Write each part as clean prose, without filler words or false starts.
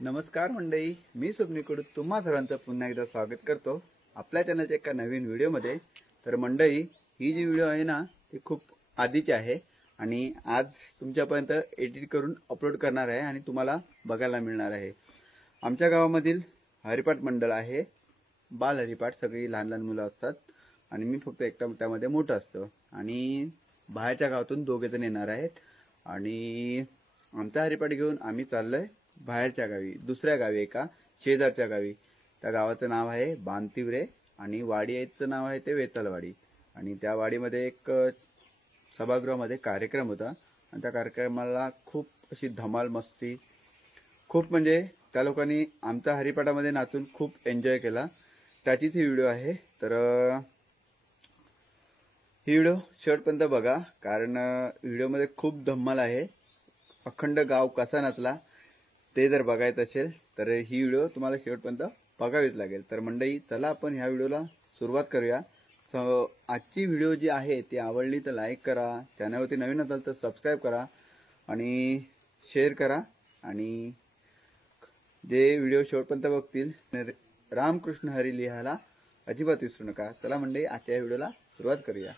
नमस्कार मंडळी, मी स्वप्नीकडून तुम्हा सर्वांचं पुन्हा एकदा स्वागत करतो आपल्या चॅनलच्या एका नवीन व्हिडिओमध्ये। तर मंडळी, ही जी व्हिडिओ आहे ना ती खूप आधीची आहे आणि आज तुमच्यापर्यंत एडिट करून अपलोड करणार आहे आणि तुम्हाला बघायला मिळणार आहे। आमच्या गावामधील हरिपाठ मंडळ आहे, बाल हरिपाठ, सगळी लहान लहान मुलं असतात आणि मी फक्त एकटा त्यामध्ये मोठा असतो आणि बाहेरच्या गावातून दोघे जण येणार आहेत आणि आमचा हरिपाठ घेऊन आम्ही चाललोय बाहेरच्या गावी, दुसऱ्या गावी, एका शेजारच्या गावी। त्या गावाचं नाव आहे बांतिवरे आणि वाडीचं नाव आहे ते वेतालवाडी आणि त्या वाडीमध्ये एक सभागृहामध्ये कार्यक्रम होता आणि त्या कार्यक्रमाला खूप अशी धमाल मस्ती, खूप म्हणजे त्या लोकांनी आमच्या हरिपाठामध्ये नाचून खूप एन्जॉय केला, त्याचीच ही व्हिडिओ आहे। तर ही व्हिडिओ शेवटपर्यंत बघा, कारण व्हिडिओमध्ये खूप धमाल आहे। अखंड गाव कसा नाचला ते जर बघायचं असेल तर ही व्हिडिओ तुम्हाला शेवटपर्यंत बघावीच लागेल। तर मंडळी, चला आपण ह्या व्हिडिओला सुरुवात करूया। आजची व्हिडिओ जी आहे ती आवडली तर लाईक करा, चॅनलवरती नवीन असाल तर सबस्क्राईब करा आणि शेअर करा आणि जे व्हिडिओ शेवटपर्यंत बघतील रामकृष्ण हरी लिहायला अजिबात विसरू नका। चला मंडळी, आजच्या व्हिडिओला सुरुवात करूया।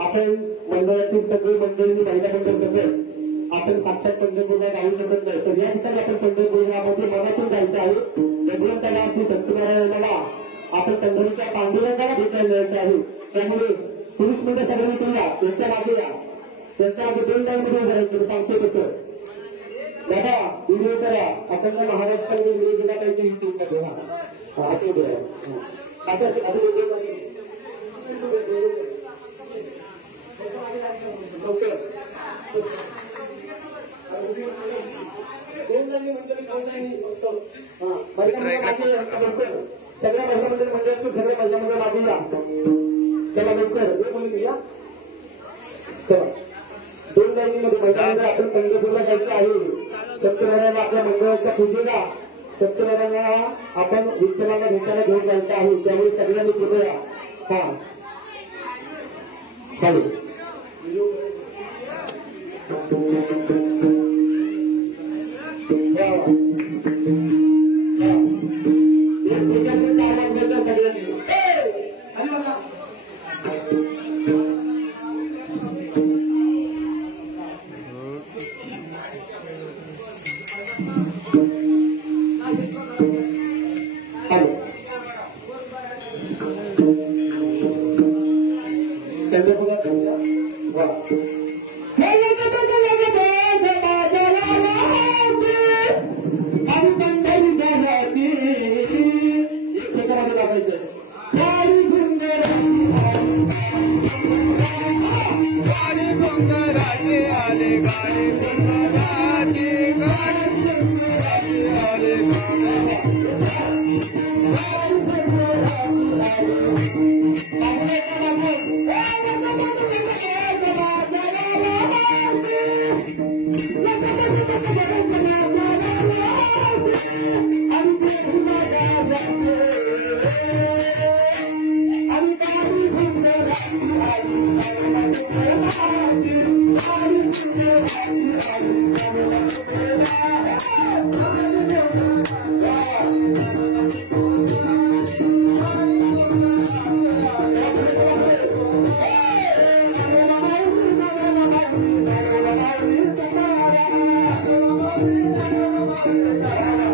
आपण मंडळातील सगळी मंडळी महिला मंडळ आपण साक्षात पंढरपूरला राहू शकत नाही, तर या ठिकाणी आपण पंढरपूरमध्ये मनातून जायचं आहे. भगवंताला श्री सत्यनारायणाला आपण पंढरीच्या पांडुरंगाला भेटायला जायचं आहे. त्यामुळे पुरुष मंडळ सगळ्यांनी करूया, यांच्या मागे या, त्यांच्या मागे 2 लाईनमध्ये उभं सांगतो तसं दादा व्हिडिओ करा. आपण महाराष्ट्रामध्ये व्हिडिओ केला पाहिजे युट्यूबला घेवा असं द्या असं ओके. सगळ्या महिला मंडळ मंडळातून सगळ्या महिला मंडळ मागे या, त्याला लवकर हे बोलून या. 2 लाईनीमध्ये महिला मंडळ आपण पंढरपूरला जायचं आहे. सत्यनारायणला आपल्या मंडळाच्या पूजेला सत्यनारायणला आपण विठ्ठलाला भेटायला घेऊन जायचं आहे. त्यामुळे सगळ्यांनी कृपया हा चालेल. त्यांच्या Thank you.